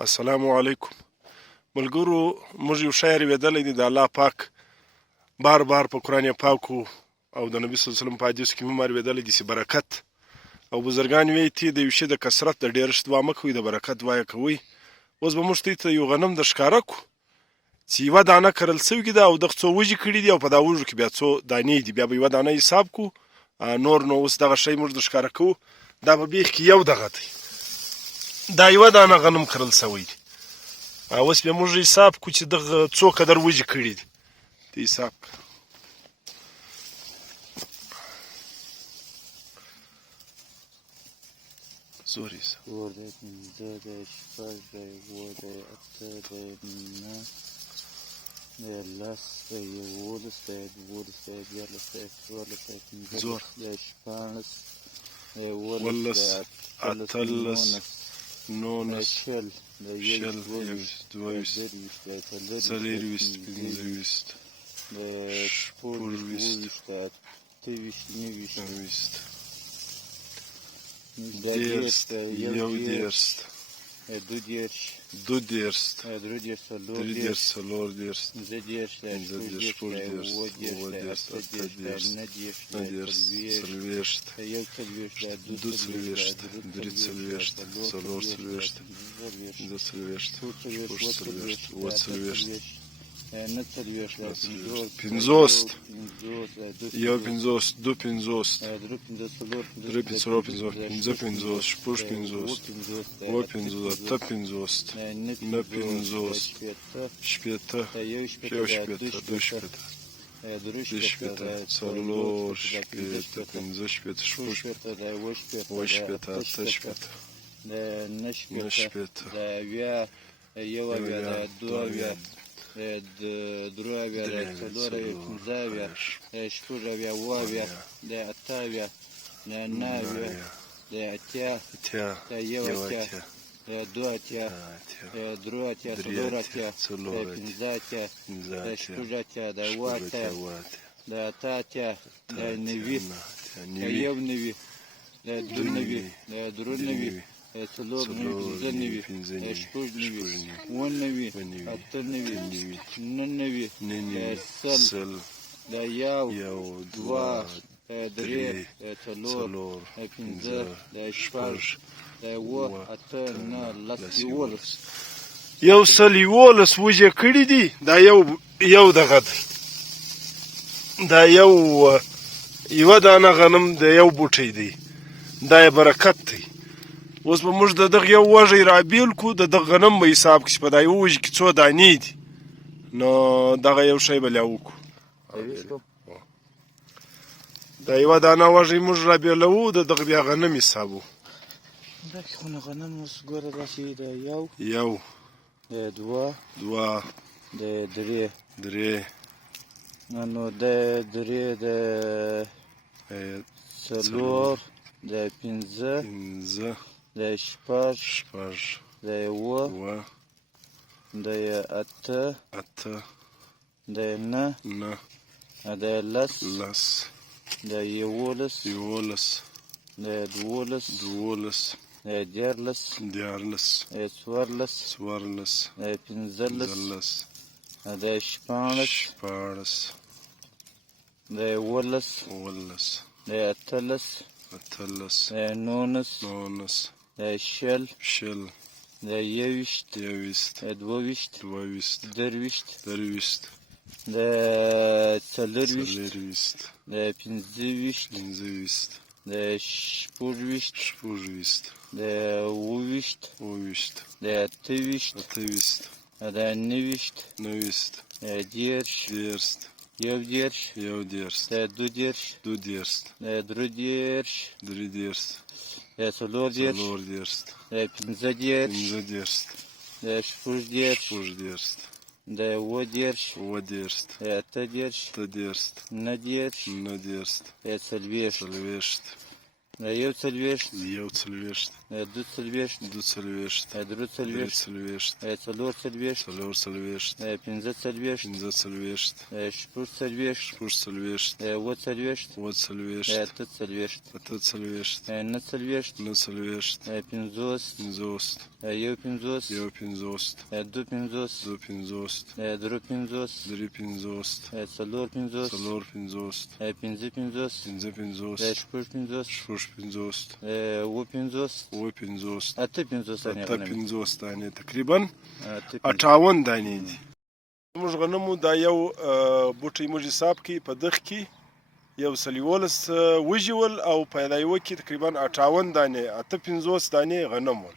السلام علیکم ملګرو. موږ یو شاعر ویدلی دی د الله پاک بار بار په قرآن پاکو او د نبي صلی الله علیه وسلم په حدیث کې هم ویدلی دی چې برکت او بزرګان وایي تی د یو شي د کثرت د ډېرښت دعا مه کوئ، د برکت دعا یې کوئ. اوس به موږ ته یو غنم د ښکاره کړو چې یوه دانه کرل سوي ده او دغه څو وږي کړي دي او په دا وږو کې بیا څو دانې دي، بیا به یوه دانه حساب کړو. نور نو اوس دغه شی موږ د ښکاره کوو. دا به بیخ کې یو دغه دی، دا یوه دانه غنم کرل سوی دی. اوس بیا موږ حساب کړو چې دغه څو قدر وږي کړي دي. ته حساب کړه. زور حساب اووه دی، پنځه دی، شپږ دی، اووه دی، اته دی، نهه دی، لس دی، یوولس دی، دولس دی، دیارلس دی، څوارلس دی، پنځلس دی، شپاړلس دی، اوولس دی، اتلس، نولس، شل دی، شل، یوویشت، دوهویشت، درېویشت دی، څلېرویشت، پنځهویشت، دی، شپږویشت، اووهویشت دی، اتهویشت، نهویشت، دېرس، یودېرس، دودېرش، دودېرس، درېدېرش، درېدېرس، څلوردېرس، پنځهدېرش، پنځهدېرس، شپږدېرس، اووهدېرس، اتهدېرس، نهدېرس، څلوېښت، یوڅلوېښت، دوهڅلوېښت، درېڅلوېښت، څلورڅلوېښت، پنځهڅلوېښت، شپږڅلوېښت، اووهڅلوېښت، نههڅلوېښت، پنځوس، یو پنځوس، دوه پنځوس، درې څلور پنځوس، پنځه پنځوس، شپږ پنځوس، اووه پنځوس، اته پنځوس، نهه پنځوس، شپېته، یو شپېته، دوه شپېته، درې شپېته، څلور شپېته، پنځه شپېته، شپږ شپېته، اووه شپېته، اته شپېته، نهه شپېته، اویا، یو اویا، دوه اویا، درې اویا، څلور اویا، پنځه اویا، شپږ اویا، اووه اویا، اته اویا، نهه اویا، اتیا، یو اتیا، دوه اتیا، درې اتیا، څلور اتیا، پنځه اتیا، شپږ اتیا، اووه اتیا، اته اتیا، نوي، یو نوي، دوه نوي، درې نوي، څلور نوي، پنځه نوي، شپږ نوي، اووه نوي، اته نوي، نهه نوي، سل، یو، دوه، درې، څلور، پنځه، شپږ، اووه، اته، نهه، لس، یوولس. یو سل یوولس وږي کړي دي. دا یو دغه دی، دا یوه دانه غنم د یو بوټی دی، دا یې برکت دی. اوس به موږ د دغه یو وږی رابیل کړو، د دغه غنم به حساب کړو چې په دا یو وږي کې څو دانې دي. نو دغه یو شی به بیا وکړو. دا یوه دانه وږی موږ رابیلوو، د دغه بیا غنم حسابو. دا کې خو نو غنم اوس ګوره داسې د یو، دوه، درې، نو د درې، د څلور، د پنځه، د شپږ، د اووه، د اته، د نهه، د لس، د یوولس، د دولس، د دیارلس، د څوارلس، د پنځلس، د شپاړس، د اوولس، د اتلس، د نولس، د شل، د یوویشت، د دوهویشت، درویشت، د څلورویشت، د پنځهویشت، د شپږویشت، د اووهویشت، د اتهویشت، د نهویشت، د دېرش، یودېرش، د دودېرش، د درېدېرش، د څلوردېرش، د پنځهدېرش، د شپږدېرش، د اووهدېرش، د اتهدېرش، نهدېرش، د څلوېښت، د یوڅلوېښت، دوه څلوېښت دوه څلوېښت درې درې څلوېښت څلوېښت څلور څلوېښت څلور څلوېښت پنځه څلوېښت پنځه څلوېښت شپږ څلوېښت شپږ څلوېښت اووه څلوېښت اووه څلوېښت اته څلوېښت اته څلوېښت نهه څلوېښت نهه څلوېښت پنځوس پنځوس یو پنځوس یو پنځوس دوه پنځوس دوه پنځوس درې پنځوس درې پنځوس څلور پنځوس څلور پنځوس پنځه پنځوس پنځه پنځوس شپږ پنځوس شپږ پنځوس اووه پنځوس اووه پنځوس اته پنځوس دانې اته غنم پنځوس دانې تقریبا اته پنځوس 58 دانې دي موږ غنمو دا یو بوټی موږ حساب کې په دغ کې یو سل یولس وژي ول او پیدایوه کې تقریبا 58 دانې اته 50 دانې غنم ول